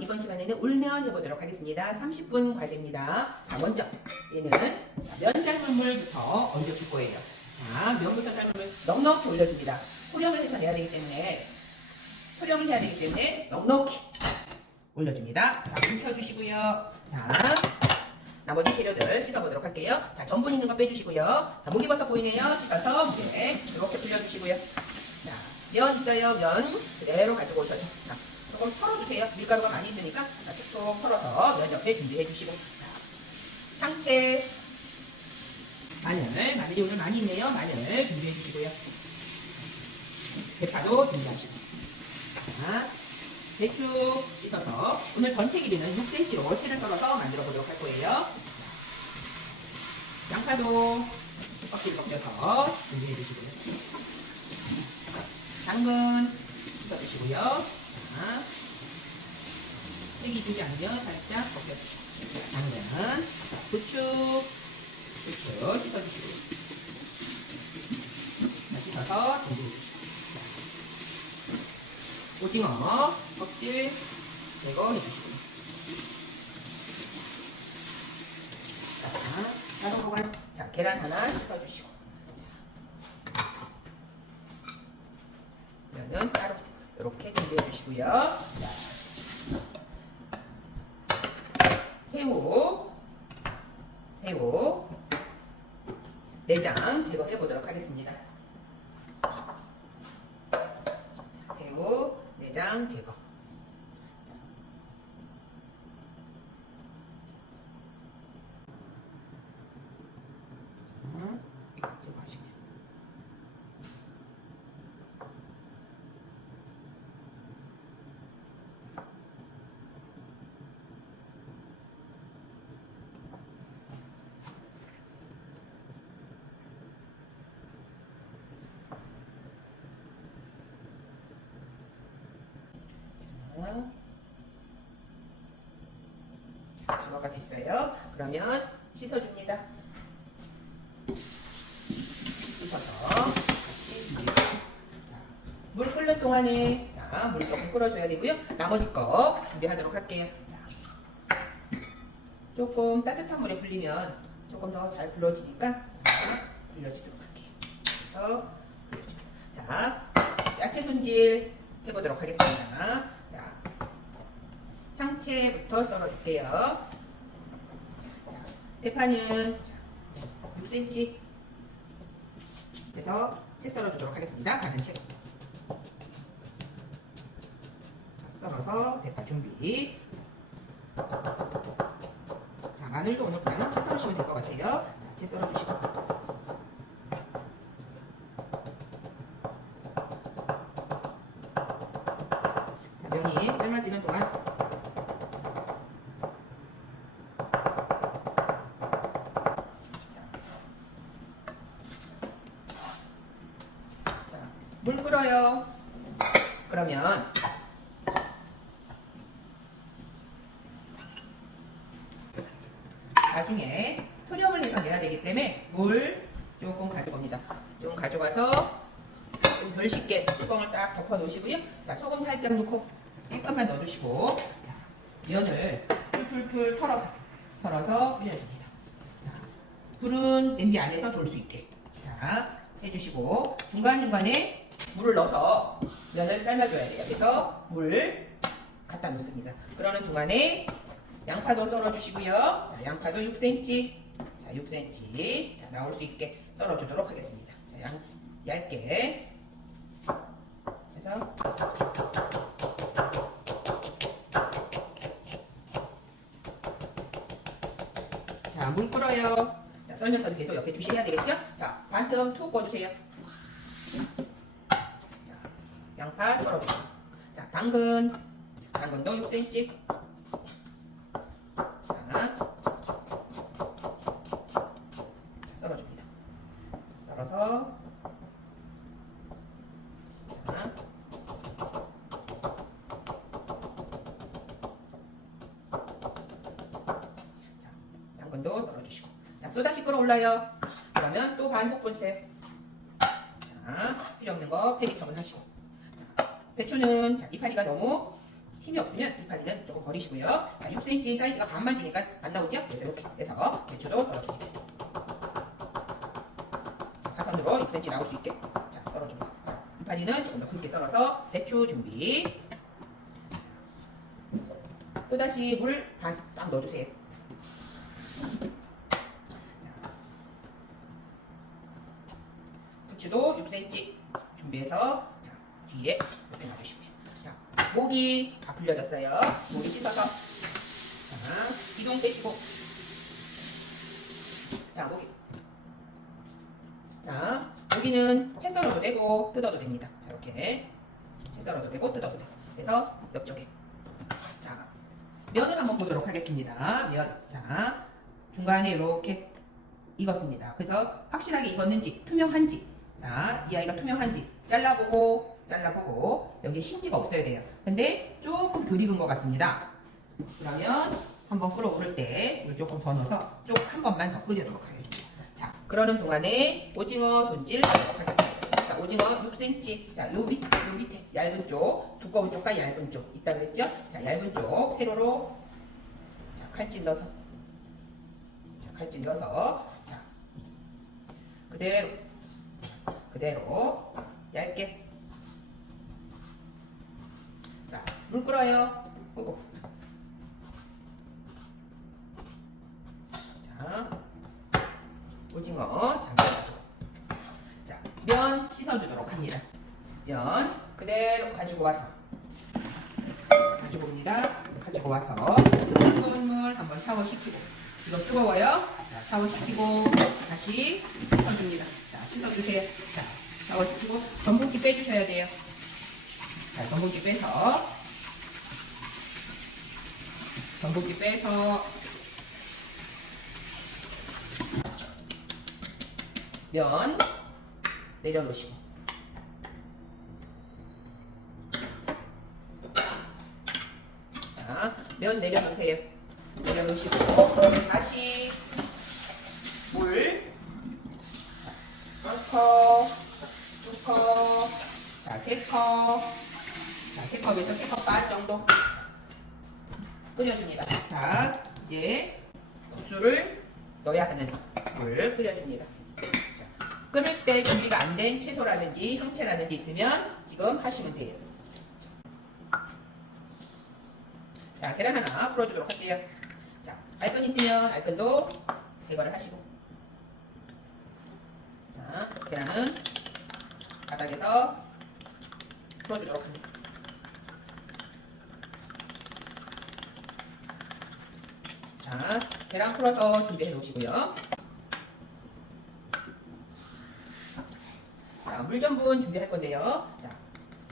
이번 시간에는 울면 해보도록 하겠습니다. 30분 과제입니다. 자, 먼저 얘는 면 삶은 물부터 얹어줄 거예요. 자, 면부터 삶은 물 넉넉히 올려줍니다. 토렴을 해서 해야 되기 때문에 넉넉히 올려줍니다. 자, 물 켜주시고요. 자, 나머지 재료들 씻어보도록 할게요. 자, 전분 있는 거 빼주시고요. 자, 목이버섯 보이네요. 씻어서 물에 이렇게 불려주시고요. 자, 면 있어요. 면 그대로 가지고 오셔서 자, 조금 털어주세요. 밀가루가 많이 있으니까 자, 툭툭 털어서 면 옆에 준비해 주시고 자, 상체 마늘이 오늘 많이 있네요. 마늘 준비해 주시고요. 대파도 준비하시고 자, 배추 씻어서 오늘 전체 길이는 6cm로 채를 썰어서 만들어 보도록 할 거예요. 양파도 껍질 벗겨서 준비해 주시고요. 당근 씻어주시고요. 자, 색이 지지 않으면 살짝 벗겨주시고 당근, 부추 씻어주시고요. 씻어서 준비해 주시고 오징어 껍질 제거해 주시고요. 자동 보관. 자, 계란 하나 씻어주시고 자, 면은 따로 이렇게 준비해 주시고요. 자, 새우 내장 제거해 보도록 하겠습니다. 자, 새우 내장 제거. 제거하시고요. 제거가 됐어요. 그러면 씻어줍니다. 씻어서 같이 물 끓는 동안에 자, 물 조금 끓여줘야 되고요. 나머지 거 준비하도록 할게요. 자, 조금 따뜻한 물에 불리면 조금 더 잘 불러지니까 자, 불려주도록 할게요. 그래서 자, 야채 손질 해보도록 하겠습니다. 자, 상체부터 썰어줄게요. 자, 대파는 6cm 그래서 채 썰어주도록 하겠습니다. 가는 채로 썰어서 대파 준비. 자, 마늘도 오늘 그냥 채 썰으시면 될 것 같아요. 자, 채 썰어주시고 자, 면이 삶아지는 동안 물 끓어요. 그러면 나중에 토렴을 해서 내야 되기 때문에 물 조금 가져옵니다. 좀 가져가서 좀 덜 식게 뚜껑을 딱 덮어 놓으시고요. 자, 소금 살짝 넣고 조금만 넣어주시고 자, 면을 풀풀풀 털어서 올려줍니다. 자, 불은 냄비 안에서 돌 수 있게 자, 해주시고 중간중간에 물을 넣어서 면을 삶아줘야 돼요. 그래서 물 갖다 놓습니다. 그러는 동안에 양파도 썰어주시고요. 자, 양파도 6cm, 자, 6cm 자, 나올 수 있게 썰어주도록 하겠습니다. 자, 얇게 그래서 자, 물 끓어요. 자, 썰면서도 계속 옆에 주시해야 되겠죠? 자, 반틈 툭 꺼주세요. 양파 썰어주시고 자, 당근도 6cm 자, 썰어줍니다. 썰어서 자, 당근도 썰어주시고 자, 또다시 끓어올라요. 그러면 또 반 훅 끓으세요. 자, 필요 없는 거 폐기 처분하시고 배추는 자, 이파리가 너무 힘이 없으면 이파리는 조금 버리시고요. 자, 6cm 사이즈가 반만 되니까 안 나오죠? 그래서 이렇게 해서 배추도 썰어줍니다. 사선으로 6cm 나올 수 있게 자, 썰어줍니다. 자, 이파리는 조금 더 굵게 썰어서 배추 준비. 자, 또다시 물 반 딱 넣어주세요. 자, 부추도 6cm 준비해서 자, 뒤에 이렇게 놔주시고요. 자, 목이 다 불려졌어요. 목이 씻어서 자, 기둥 떼시고 자, 목이 자, 여기는 채 썰어도 되고 뜯어도 됩니다. 자, 이렇게 채 썰어도 되고 뜯어도 되고. 그래서 옆쪽에 자, 면을 한번 보도록 하겠습니다. 면. 자, 중간에 이렇게 익었습니다. 그래서 확실하게 익었는지 투명한지 자, 이 아이가 투명한지 잘라보고 여기 심지가 없어야 돼요. 근데 조금 덜 익은 것 같습니다. 그러면 한번 끓어오를 때 물 조금 더 넣어서 쭉 한 번만 더 끓여도록 하겠습니다. 자, 그러는 동안에 오징어 손질 하도록 하겠습니다. 자, 오징어 6cm. 자, 요 밑에 얇은 쪽, 두꺼운 쪽과 얇은 쪽 있다 그랬죠? 자, 얇은 쪽 세로로 자, 칼질 넣어서 자, 그대로 얇게 자, 물 끓어요. 끄고 자, 오징어 잠깐만. 자, 면 씻어주도록 합니다. 면 그대로 가지고 와서 가지고 와서 뜨거운 물 한번 샤워시키고 이거 뜨거워요. 자, 샤워시키고 다시 씻어줍니다. 자, 씻어주세요. 자, 샤워시키고 전분기 빼주셔야 돼요. 자, 전분기 빼서 면 내려놓으시고 자, 면 내려놓으세요. 내려놓으시고 다시 물 1컵, 2컵, 자, 3컵, 자, 3컵에서 3컵 반 정도 끓여줍니다. 자, 이제 국수를 넣어야 하는 물 끓여줍니다. 자, 끓을 때 준비가 안 된 채소라든지 형체라든지 있으면 지금 하시면 돼요. 자, 계란 하나 풀어주도록 할게요. 자, 알끈 있으면 알끈도 제거를 하시고 자, 계란은 바닥에서 풀어주도록 합니다. 자, 계란 풀어서 준비해 놓으시고요. 자, 물 전분 준비할 건데요. 자,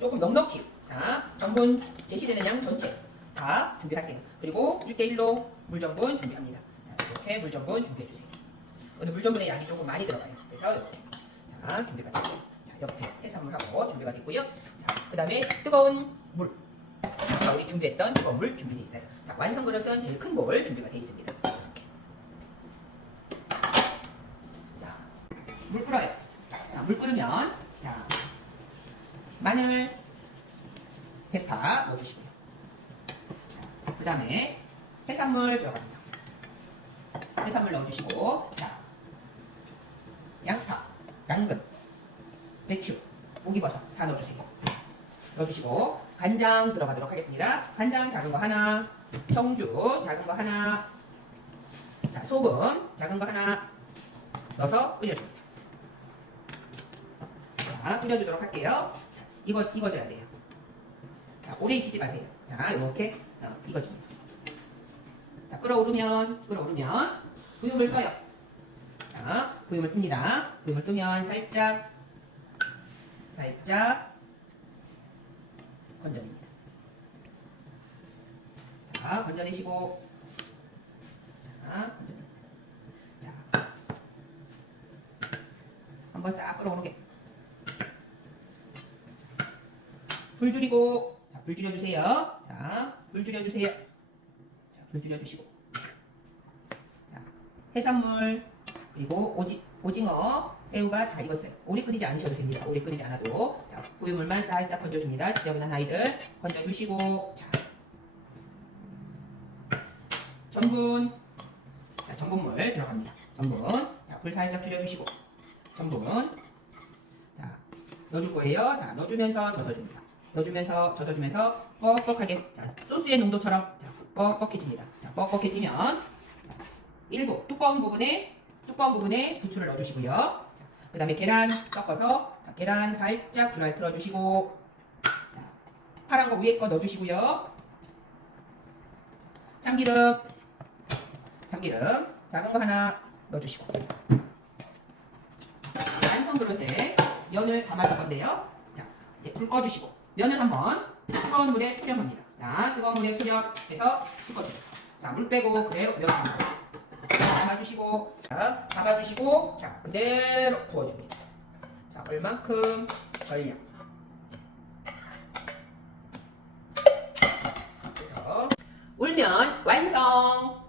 조금 넉넉히. 자, 전분 제시되는 양 전체 다 준비하세요. 그리고 1대1로 물 전분 준비합니다. 자, 이렇게 물 전분 준비해 주세요. 오늘 물 전분의 양이 조금 많이 들어가요. 그래서 이렇게. 자, 준비가 됐어요. 자, 옆에 해산물하고 준비가 됐고요. 자, 그 다음에 뜨거운 물. 자, 우리 준비했던 뜨거운 물 준비되어 있어요. 자, 완성 그릇은 제일 큰 볼 준비가 되어 있습니다. 이렇게. 자, 물 끓어요. 자, 물 끓으면 자, 마늘, 대파 넣어주시고요. 그 다음에 해산물 들어갑니다. 해산물 넣어주시고 자, 양파, 당근, 배추, 목이버섯 다 넣어주세요. 넣어주시고 간장 들어가도록 하겠습니다. 간장 작은 거 하나, 청주 작은 거 하나, 자, 소금 작은 거 하나 넣어서 끓여줍니다. 자, 끓여주도록 할게요. 익어줘야 돼요. 자, 오래 익히지 마세요. 자, 이렇게 익어줍니다. 자, 끓어오르면 부육을 떠요. 자, 부육을 뜹니다. 부육을 뜨면 살짝 건져냅니다. 자, 건져내시고 자, 한번 싹 끓어오르게 불 줄이고 자, 불 줄여주세요. 자, 불 줄여주세요. 자, 불 줄여주시고 자, 해산물 그리고 오징어, 새우가 다 익었어요. 오래 끓이지 않으셔도 됩니다. 오래 끓이지 않아도 자, 부유물만 살짝 건져줍니다. 지저분한 아이들 건져주시고 자, 전분. 자, 전분물 들어갑니다. 전분. 자, 불 살짝 줄여주시고. 전분. 자, 넣어줄 거예요. 자, 넣어주면서 젖어줍니다. 넣어주면서 젖어주면서 뻑뻑하게. 자, 소스의 농도처럼 자, 뻑뻑해집니다. 자, 뻑뻑해지면 자, 일부 두꺼운 부분에 부추를 넣어주시고요. 그 다음에 계란 섞어서 자, 계란 살짝 줄알 틀어주시고 자, 파란 거 위에 거 넣어주시고요. 참기름 작은 거 하나 넣어주시고 완성 그릇에 면을 담아줄 건데요. 자, 불 꺼주시고 면을 한번 뜨거운 물에 투려합니다. 자, 뜨거운 물에 투려해서 씻어줍니다. 자, 물 빼고 그래요. 면 담아주시고 자, 그대로 부어줍니다. 자, 얼만큼 전량 그래서 울면 완성.